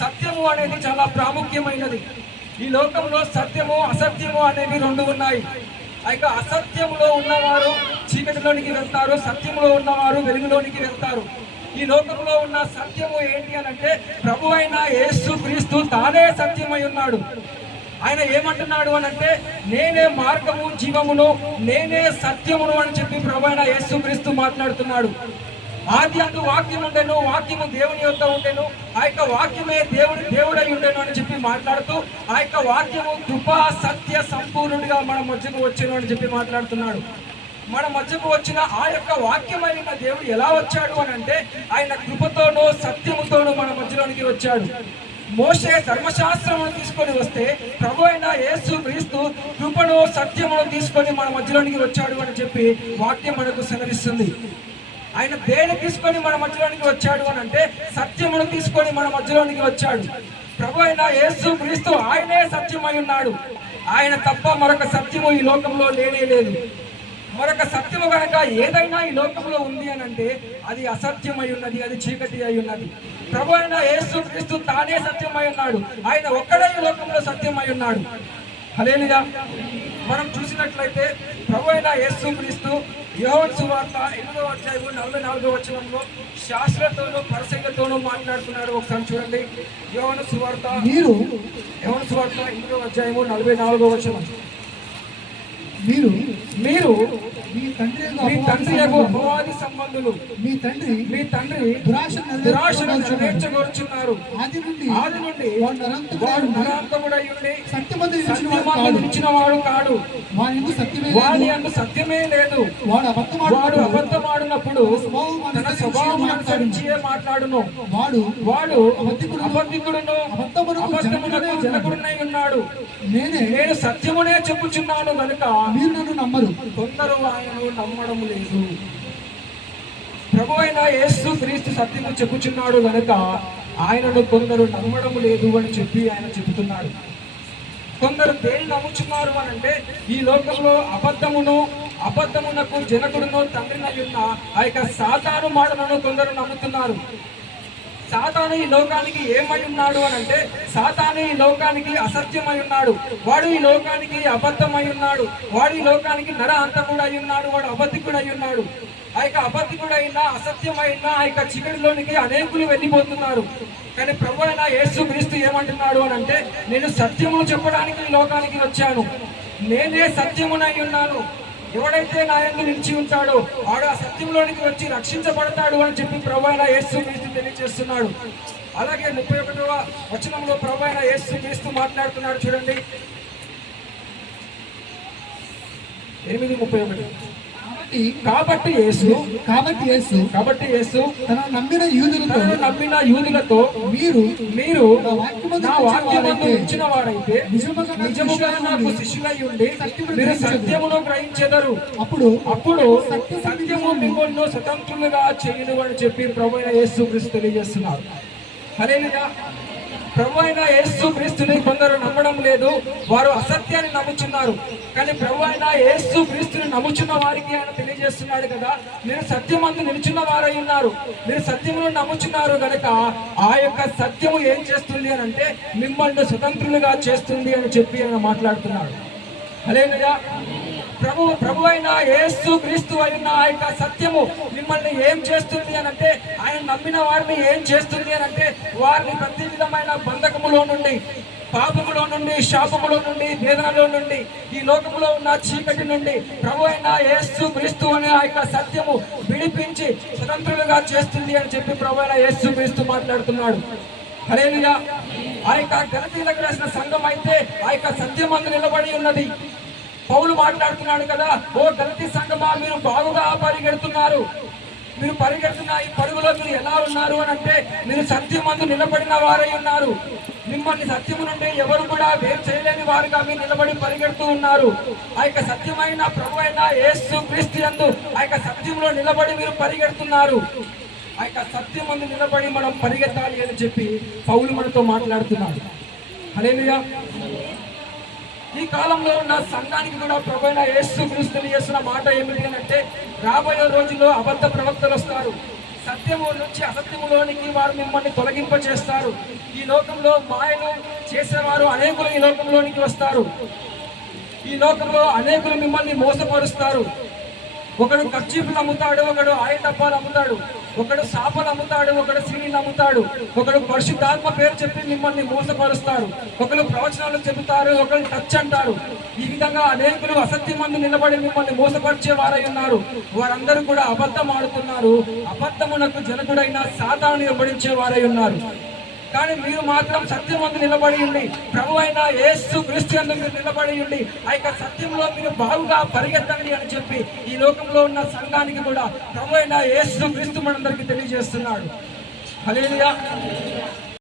సత్యము అనేది చాలా ప్రాముఖ్యమైనది. ఈ లోకంలో సత్యము అసత్యము అనేవి రెండు ఉన్నాయి. అయితే అసత్యంలో ఉన్నవారు చీకటిలోనికి వెళ్తారు, సత్యంలో ఉన్నవారు వెలుగులోనికి వెళ్తారు. ఈ లోకంలో ఉన్న సత్యము ఏంటి అని అంటే ప్రభు అయిన యేసు క్రీస్తు తానే సత్యమై ఉన్నాడు. ఆయన ఏమంటున్నాడు అని అంటే నేనే మార్గము జీవమును నేనే సత్యమును అని చెప్పి ప్రభు అయిన యేసు క్రీస్తు మాట్లాడుతున్నాడు. ఆది అందు వాక్యం ఉండెను, వాక్యము దేవుని యొద్ద ఉండెను, ఆ యొక్క వాక్యమే దేవుడై ఉండెను అని చెప్పి మాట్లాడుతూ ఆ యొక్క వాక్యము కృపా సత్య సంపూర్ణుడిగా మన మధ్యకు వచ్చెను అని చెప్పి మాట్లాడుతున్నాడు. మన మధ్యకు వచ్చిన ఆ యొక్క వాక్యమైన దేవుడు ఎలా వచ్చాడు అని అంటే ఆయన కృపతోనూ సత్యముతోనూ మన మధ్యలోనికి వచ్చాడు. మోషే ధర్మశాస్త్రమును తీసుకొని వస్తే ప్రభు అయిన యేసు క్రీస్తు కృపను సత్యమును తీసుకొని మన మధ్యలోనికి వచ్చాడు అని చెప్పి వాక్యం మనకు సెలవిస్తుంది. ఆయన దేని తీసుకొని మన మధ్యలోనికి వచ్చాడు అని అంటే సత్యమును తీసుకొని మన మధ్యలోనికి వచ్చాడు. ప్రభు అయిన యేసు క్రీస్తు ఆయనే సత్యమై ఉన్నాడు. ఆయన తప్ప మరొక సత్యము ఈ లోకంలో లేనే లేదు. మరొక సత్యము కనుక ఏదైనా ఈ లోకంలో ఉంది అని అంటే అది అసత్యమై ఉన్నది, అది చీకటి అయి ఉన్నది. ప్రభు అయిన యేసు క్రీస్తు తానే సత్యమై ఉన్నాడు. ఆయన ఒక్కడే ఈ లోకంలో సత్యమై ఉన్నాడు. హల్లెలూయా. మనం చూసినట్లయితే ప్రభు అయిన యేసు క్రీస్తు యోహాను సువార్త 8వ అధ్యాయము 44వ వచనంలో శాస్త్రులతోనూ పరిసయ్యులతోనూ మాట్లాడుతున్నాడు. ఒకసారి చూడండి. యోహాను సువార్త 8వ అధ్యాయము 44వ వచనం. మీరు మీ తండ్రి అపవాది సంబంధులు, మీ తండ్రి దురాశను నెరవేర్చగోరుచున్నారు. ఆది నుండి వాడు నరాంతకుడై ఉండి సత్యమందు నిలిచిన వాడు కాడు. వాని యందు సత్యమే లేదు. వాడు అబద్ధమాడినప్పుడు తన స్వభావం అనుసరించే మాట్లాడును. వాడు అబద్ధికుడును అబద్ధమునకు జనకుడునై ఉన్నాడు. నేను సత్యమునే చెప్పుచున్నాను కనుక మీరు నన్ను నమ్మరు. కొందరు ఆయనను నమ్మడం లేదు. ప్రభు అయిన యేసు క్రీస్తు సత్యము చెప్పుచున్నాడు కనుక ఆయనను కొందరు నమ్మడం లేదు అని చెప్పి ఆయన చెబుతున్నాడు. కొందరు దేని నమ్ముచున్నారు అని అంటే ఈ లోకంలో అబద్ధమునకు జనకుడును తండ్రినై ఉన్న ఆ యొక్క సాతాను మాటలను కొందరు నమ్ముతున్నారు. సాతాను ఈ లోకానికి ఏమై ఉన్నాడు అని అంటే సాతాను ఈ లోకానికి అసత్యమై ఉన్నాడు. వాడు ఈ లోకానికి అబద్ధమై ఉన్నాడు. వాడు ఈ లోకానికి నర అంతకుడు అయి ఉన్నాడు. వాడు అబద్ధికుడు అయి ఉన్నాడు. ఆ యొక్క అబద్ధికుడైనా అసత్యమైనా ఆ యొక్క చీకటిలోనికి అనేకులు వెళ్ళిపోతున్నారు. కానీ ప్రభు అయిన యేసు క్రీస్తు ఏమంటున్నాడు అని అంటే నేను సత్యమును చెప్పడానికి ఈ లోకానికి వచ్చాను. నేనే సత్యమునై ఉన్నాను. ఎవడైతే నా యందు నిలిచి ఉంటాడో వాడు ఆ సత్యంలోనికి వచ్చి రక్షించబడతాడు అని చెప్పి ప్రభు అయిన యేసు క్రీస్తు తెలియజేస్తున్నాడు. అలాగే 31వ వచనంలో ప్రభు అయిన యేసు క్రీస్తు మాట్లాడుతున్నాడు. చూడండి 8:31. కాబట్టి యేసు తన నమ్మిన యూదులతో మీరు నా వాక్యమందు ఉంచిన వారైతే నిజముగా నాకు శిష్యులై ఉండి మీరు సత్యమును గ్రహించెదరు. అప్పుడు సత్యము మిమ్మల్ని స్వతంత్రులుగా చేయను అని చెప్పి ప్రభు అయిన యేసు క్రీస్తు తెలియజేస్తున్నారు. హల్లెలూయా. ప్రభు అయిన యేసు క్రీస్తుని కొందరు నమ్మడం లేదు. వారు అసత్యాన్ని నమ్ముచున్నారు. కానీ ప్రభు అయిన యేసు క్రీస్తుని నమ్ముచున్న వారికి ఆయన తెలియజేస్తున్నాడు కదా, మీరు సత్యమందు నిలుచున్న వారై ఉన్నారు. మీరు సత్యమును నమ్ముచున్నారు కనుక ఆ యొక్క సత్యము ఏం చేస్తుంది అని అంటే మిమ్మల్ని స్వతంత్రులుగా చేస్తుంది అని చెప్పి ఆయన మాట్లాడుతున్నాడు. హల్లెలూయా. ప్రభు అయిన యేసు క్రీస్తు అయిన ఆ యొక్క సత్యము మిమ్మల్ని ఏం చేస్తుంది అని అంటే ఆయన నమ్మిన వారిని ఏం చేస్తుంది అని అంటే వారిని ప్రతి విధమైన బంధకములో నుండి, పాపములో నుండి, శాపములో నుండి, వేదనలో నుండి, ఈ లోకములో ఉన్న చీకటి నుండి ప్రభు అయిన యేసు క్రీస్తు అనే ఆ యొక్క సత్యము విడిపించి స్వతంత్రులుగా చేస్తుంది అని చెప్పి ప్రభు అయిన యేసు క్రీస్తు మాట్లాడుతున్నాడు. హల్లెలూయా. ఆ యొక్క గలతీయులకు రాసిన సంఘం అయితే ఆ యొక్క సత్యమందు నిలబడి ఉన్నది. పౌలు మాట్లాడుతున్నాడు కదా, ఓ గలతీ సంఘమా మీరు బాగుగా పరిగెడుతున్నారు. మీరు పరిగెడుతున్న ఈ పరుగులో మీరు ఎలా ఉన్నారు అని అంటే మీరు సత్యమందు నిలబడిన వారై ఉన్నారు. మిమ్మల్ని సత్యము నుండి ఎవరు కూడా వేరు చేయలేని వారుగా మీరు నిలబడి పరిగెడుతూ ఉన్నారు. ఆ యొక్క సత్యమైన ప్రభు అయిన యేసు క్రీస్తు యందు ఆ యొక్క సత్యంలో నిలబడి మీరు పరిగెడుతున్నారు. ఆ యొక్క సత్యమందు నిలబడి మనం పరిగెత్తాలి అని చెప్పి పౌలు మనతో మాట్లాడుతున్నాడు. హల్లెలూయా. ఈ కాలంలో ఉన్న సంఘానికి కూడా ప్రభు అయిన యేసు క్రీస్తు చేస్తున్న మాట ఏమిటి అని అంటే రాబోయే రోజుల్లో అబద్ధ ప్రవక్తలు వస్తారు, సత్యము నుంచి అసత్యములోనికి వారు మిమ్మల్ని తొలగింపచేస్తారు. ఈ లోకంలో మాయలు చేసేవారు అనేకులు ఈ లోకంలోనికి వస్తారు. ఈ లోకంలో అనేకులు మిమ్మల్ని మోసపరుస్తారు. ఒకడు కర్చీఫ్లు అమ్ముతాడు, ఒకడు ఆయిల్ డబ్బాలు అమ్ముతాడు, ఒకడు సాపలు అమ్ముతాడు, ఒకడు సీడీలు అమ్ముతాడు, ఒకడు పరిశుద్ధాత్మ పేరు చెప్పి మిమ్మల్ని మోసపరుస్తారు, ఒకరు ప్రవచనాలు చెబుతారు, ఒకరు టచ్ అంటారు. ఈ విధంగా అనేకులు అసత్యం మంది నిలబడి మిమ్మల్ని మోసపరిచే వారై ఉన్నారు. వారందరూ కూడా అబద్ధం ఆడుతున్నారు. అబద్ధమునకు జనకుడైన సాతాను వెంబడించే వారై ఉన్నారు. కానీ మీరు మాత్రం సత్యం మందు నిలబడి ఉండి, ప్రభు అయిన యేసు క్రీస్తు యందు మీరు నిలబడి ఉండి, ఆ యొక్క సత్యంలో మీరు బాగుగా పరిగెత్తండి అని చెప్పి ఈ లోకంలో ఉన్న సంఘానికి కూడా ప్రభు అయిన యేసు క్రీస్తు మనందరికీ తెలియజేస్తున్నాడు. హల్లెలూయా.